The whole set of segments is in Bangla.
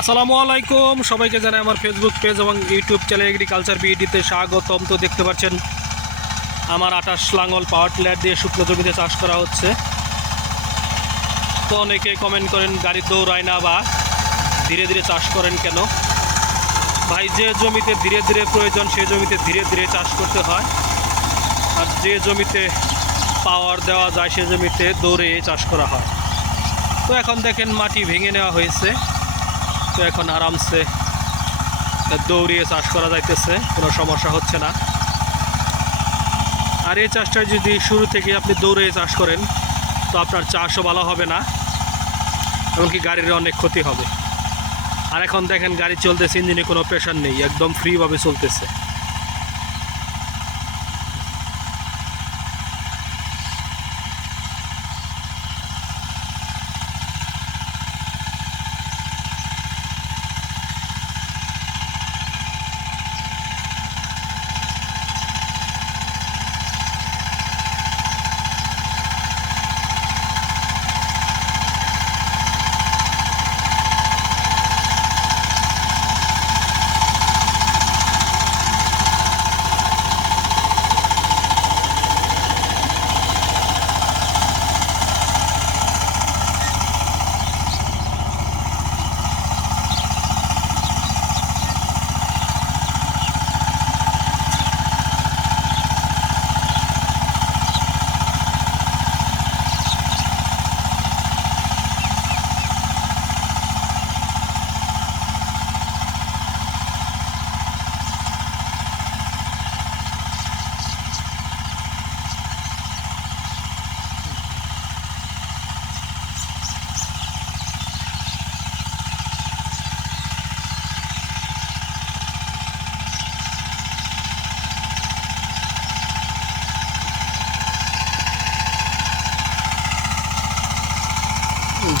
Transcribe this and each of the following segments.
আসসালামু আলাইকুম। সবাইকে জানাই আমার ফেসবুক পেজ এবং ইউটিউব চ্যানেল এগ্রিকালচার বিডিতে স্বাগতম। তো দেখতে পাচ্ছেন, আমার আটাশ লাঙ্গল পাওয়ার টিলার দিয়ে শুকনো জমিতে চাষ করা হচ্ছে। তো অনেকে কমেন্ট করেন গাড়ি দৌড়ায় না বা ধীরে ধীরে চাষ করেন কেন? ভাই, যে জমিতে ধীরে ধীরে প্রয়োজন সেই জমিতে ধীরে ধীরে চাষ করতে হয়। আর যে জমিতে পাওয়ার দেওয়া যায়, সে জমিতে দৌড়ে চাষ করা হয়। তো এখন দেখেন, মাটি ভেঙে নেওয়া হয়েছে। তো এখন আরামসে দৌড়িয়ে চাষ করা যাইতেছে, কোনো সমস্যা হচ্ছে না। আর এই চাষটা যদি শুরু থেকে আপনি দৌড়ে চাষ করেন, তো আপনার চাষও ভালো হবে না, এমনকি গাড়ির অনেক ক্ষতি হবে। আর এখন দেখেন গাড়ি চলতেছে, ইঞ্জিনে কোনো প্রেশার নেই, একদম ফ্রিভাবে চলতেছে।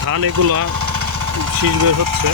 ধান এগুলো শীষ বের হচ্ছে।